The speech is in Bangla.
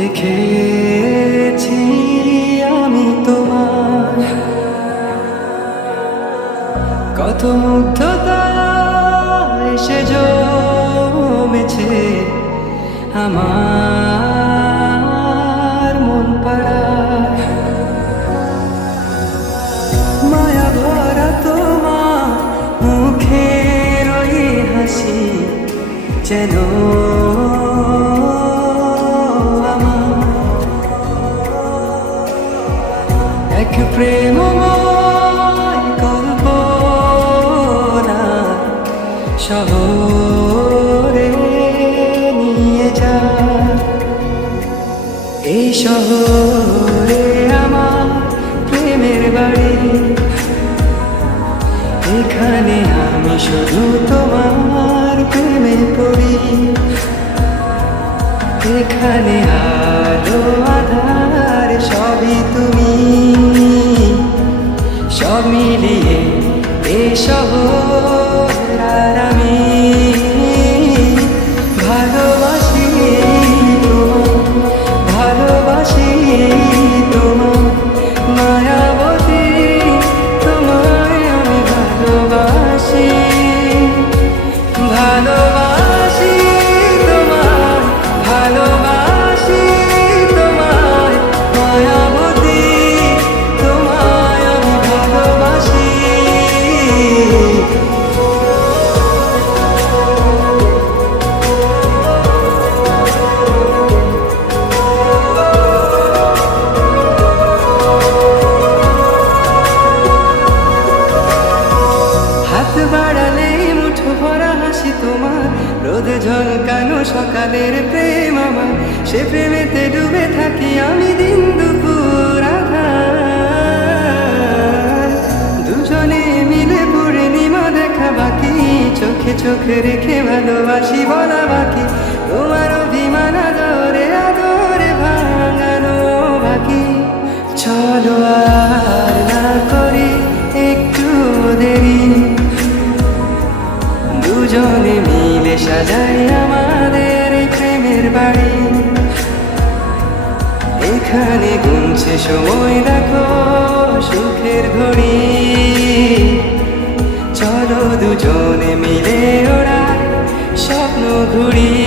দেখেছি আমি তোমার কত মুগ্ধতা এসে জমেছে আমার মন পাড়ায়। মায়া ভরা তোমার মুখের ওই হাসি যেন এক প্রেমময় কল্পনা শহরে নিয়ে যায়। এই শহরে আমার প্রেমের বাড়ি, এখানে আমি শুধু তোমার প্রেমে পড়ি। এখানে আলো আধার সবই তুমি, সব মিলিয়ে এই শহর আর আমি ভালোবাসি তোমার, ভালোবাসি তোমার মায়াবতী, তোমায় আমি ভালোবাসি, ভালোবাসি তোমায়, ভালোবাসি তোমায় মায়াবতী, তোমায় আমি ভালোবাসি। হাত বাড়ালেই মুঠো ভরা হাসি তোমার, রোদে ঝলকানো সকালের প্রেম আমার, সে প্রেমেতে ডুবে থাকি আমি দিন দুপুর আধার। দুজনে মিলে পূর্ণিমা দেখা বাকি, চোখে চোখে রেখে ভালোবাসি বলা বাকি, তোমার অভিমান আদরে আদরে ভাঙানো বাকি। চলো আর না করি একটু দেরি, দুজনে মিলে সাজাই আমাদের এই প্রেমের বাড়ি। এখানে গুনছে সময় দেখো সুখের ঘড়ি, চলো দুজনে মিলে ওরা স্বপ্ন ঘুরি।